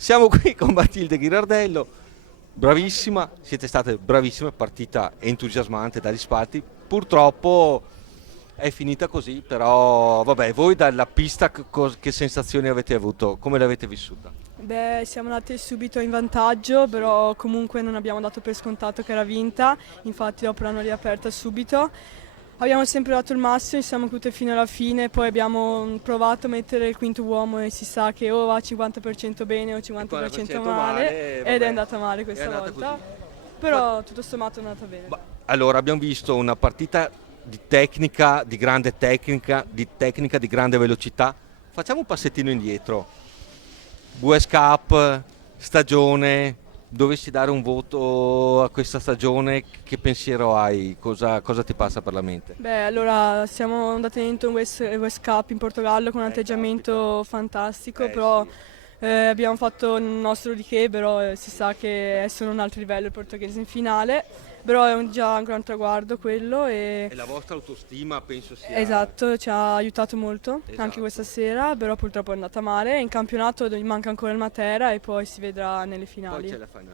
Siamo qui con Matilde Ghirardello, bravissima, siete state bravissime, partita entusiasmante dagli spalti. Purtroppo è finita così, però vabbè, voi dalla pista che sensazioni avete avuto? Come l'avete vissuta? Beh, siamo andati subito in vantaggio, però comunque non abbiamo dato per scontato che era vinta, infatti dopo l'hanno riaperta subito. Abbiamo sempre dato il massimo, ci siamo cute fino alla fine, poi abbiamo provato a mettere il quinto uomo e si sa che o va 50% bene o E 50% 40% male, male, ed è vabbè, andata male è questa andata volta, così. Ma però tutto sommato è andata bene. allora, abbiamo visto una partita di tecnica, di grande tecnica, di grande velocità. Facciamo un passettino indietro. US Cup, stagione, dovessi dare un voto a questa stagione, che pensiero hai? Cosa ti passa per la mente? Beh, allora siamo andati dentro un West Cup in Portogallo con un Caspita. atteggiamento fantastico, però Sì. abbiamo fatto il nostro di che, però si sa che è solo un altro livello il portoghese in finale, però è già un gran traguardo quello e E la vostra autostima penso sia... esatto, ci ha aiutato molto anche questa Esatto. sera, però purtroppo è andata male. In campionato manca ancora il Matera e poi si vedrà nelle Poi c'è finali. la final.